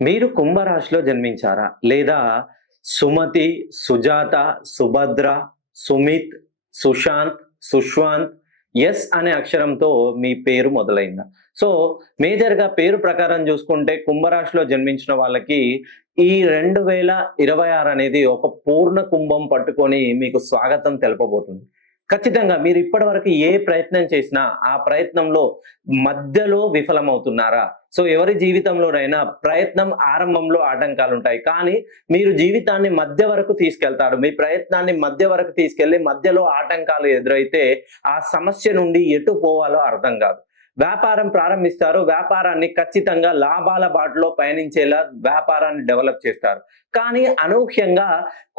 మీరు కుంభరాశిలో జన్మించారా? లేదా సుమతి, సుజాత, సుభద్ర, సుమిత్, సుశాంత్, సుష్వాంత్, ఎస్ అనే అక్షరంతో మీ పేరు మొదలైందా? సో, మేజర్‌గా పేరు ప్రకారం జూసుకుంటే కుంభరాశిలో జన్మించిన వాళ్ళకి ఈ 2026 అనేది ఒక పూర్ణ కుంభం పట్టుకొని మీకు స్వాగతం తెలపబోతుంది. ఖచ్చితంగా మీరు ఇప్పటివరకు ఏ ప్రయత్నం చేసినా, ఆ ప్రయత్నంలో మధ్యలో విఫలమవుతున్నారా? సో, ఎవరి జీవితంలోనైనా ప్రయత్నం ఆరంభంలో ఆటంకాలుంటాయి. కానీ మీరు జీవితాన్ని మధ్య వరకు తీసుకెళ్తారు. మీ ప్రయత్నాన్ని మధ్య వరకు తీసుకెళ్ళి మధ్యలో ఆటంకాలు ఎదురైతే ఆ సమస్య నుండి ఎటు పోవాలో అర్థం కాదు. వ్యాపారం ప్రారంభిస్తారు. వ్యాపారాన్ని ఖచ్చితంగా లాభాల బాటలో పయనించేలా వ్యాపారాన్ని డెవలప్ చేస్తారు. కానీ అనూహ్యంగా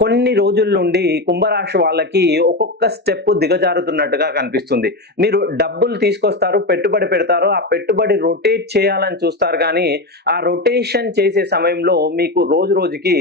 కొన్ని రోజుల నుండి కుంభరాశి వాళ్ళకి ఒక్కొక్క స్టెప్ దిగజారుతున్నట్టుగా కనిపిస్తుంది. మీరు డబ్బులు తీసుకొస్తారు, పెట్టుబడి పెడతారు. ఆ పెట్టుబడి రొటేట్ చేయాలని చూస్తారు గానీ, ఆ రొటేషన్ చేసే సమయంలో మీకు రోజు రోజుకి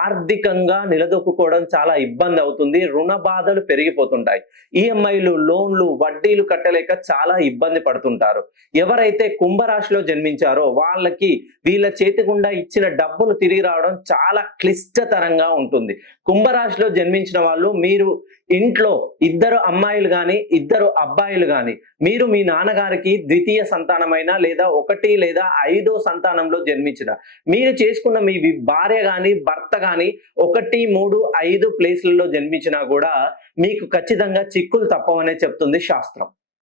ఆర్థికంగా నిలదొక్కుకోవడం చాలా ఇబ్బందవుతుంది. రుణ బాధలు పెరిగిపోతుంటాయి. ఈఎంఐలు, లోన్‌లు, వడ్డీలు కట్టలేక చాలా ఇబ్బంది పడుతుంటారు. ఎవరైతే కుంభరాశిలో జన్మించారో వాళ్ళకి వీళ్ళ చేతి గుండా ఇచ్చిన డబ్బులు తిరిగి రావడం చాలా క్లిష్టతరంగా ఉంటుంది. కుంభరాశిలో జన్మించిన వాళ్ళు మీరు ఇంట్లో ఇద్దరు అమ్మాయిలు గాని, ఇద్దరు అబ్బాయిలు గాని, మీరు మీ నాన్నగారికి ద్వితీయ సంతానమైన లేదా 1 లేదా 5 సంతానంలో జన్మించిన మీరు చేసుకున్న మీ భార్య గాని, భర్త గాని 1, 3, 5 ప్లేసులలో జన్మించినా గూడా మీకు ఖచ్చితంగా చిక్కులు తప్పవనే చెప్తుంది శాస్త్రం.